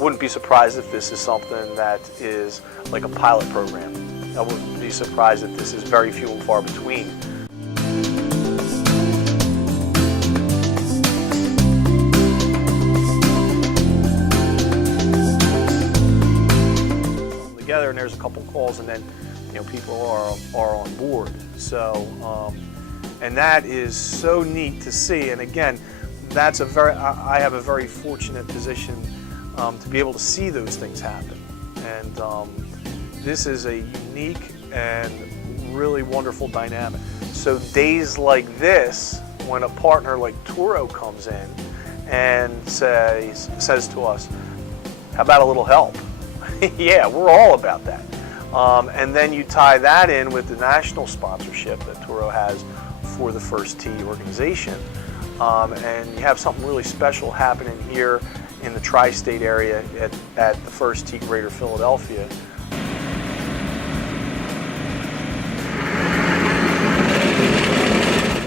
Wouldn't be surprised if this is something that is like a pilot program. I wouldn't be surprised if this is very few and far between. Together, and there's a couple calls, and then people are on board. So and that is so neat to see. And again, that's I have a very fortunate position to be able to see those things happen. And this is a unique and really wonderful dynamic. So days like this, when a partner like Toro comes in and says to us, how about a little help? Yeah, we're all about that. And then you tie that in with the national sponsorship that Toro has for the First Tee organization. And you have something really special happening here in the tri-state area at the First Tee Greater Philadelphia.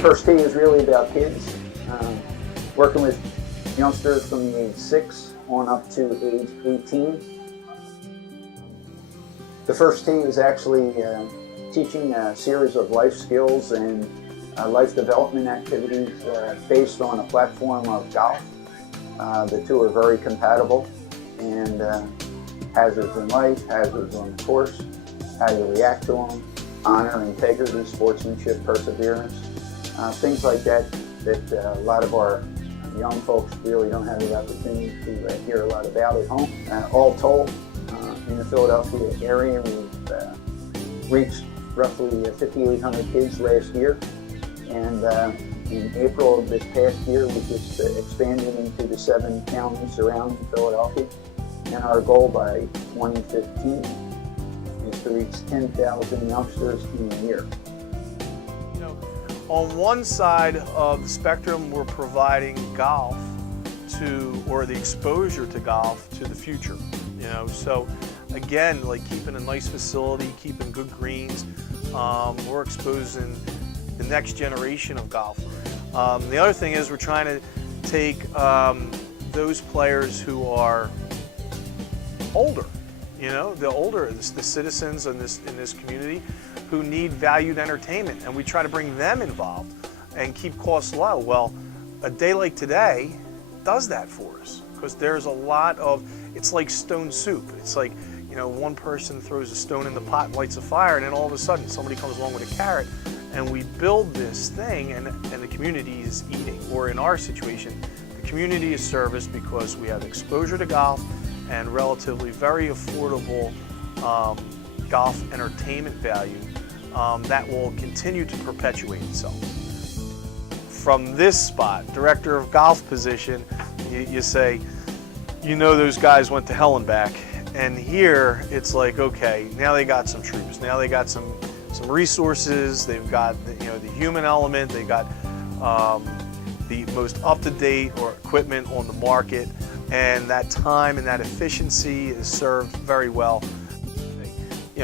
First Tee is really about kids, working with youngsters from the age 6 on up to age 18. The First Tee is actually teaching a series of life skills and life development activities based on a platform of golf. The two are very compatible, and hazards in life, hazards on the course, how you react to them, honor, integrity, sportsmanship, perseverance, things like that a lot of our young folks really don't have the opportunity to hear a lot about at home. All told, in the Philadelphia area, we've reached roughly 5,800 kids last year, and in April of this past year, we just expanded into the 7 counties surrounding Philadelphia, and our goal by 2015 is to reach 10,000 youngsters in a year. On one side of the spectrum, we're providing golf or the exposure to golf to the future. So again, like keeping a nice facility, keeping good greens, we're exposing the next generation of golf. The other thing is we're trying to take those players who are older, the citizens in this community who need valued entertainment, and we try to bring them involved and keep costs low. Well, a day like today does that for us, because there's a lot of, it's like stone soup. It's like, one person throws a stone in the pot and lights a fire, and then all of a sudden somebody comes along with a carrot, and we build this thing, and the community is eating. Or in our situation, the community is serviced because we have exposure to golf and relatively very affordable golf entertainment value that will continue to perpetuate itself. From this spot, director of golf position, you say, those guys went to hell and back. And here, it's like, okay, now they got some troops. Now they got some resources. They've got the human element. They got the most up-to-date equipment on the market, and that time and that efficiency is served very well.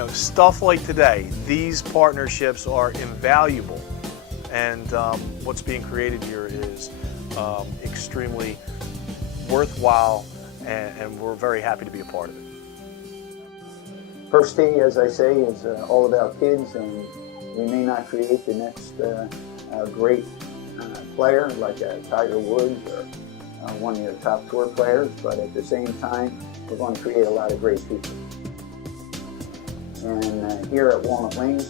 Stuff like today, these partnerships are invaluable, and what's being created here is extremely worthwhile, and we're very happy to be a part of it. First Tee, as I say, is all about kids, and we may not create the next great player like Tiger Woods or one of your top tour players, but at the same time, we're going to create a lot of great people. And here at Walnut Lane,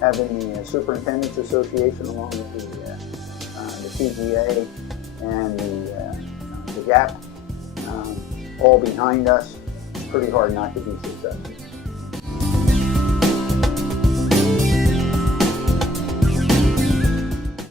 having the Superintendents Association along with the PGA and the GAP all behind us, it's pretty hard not to be successful.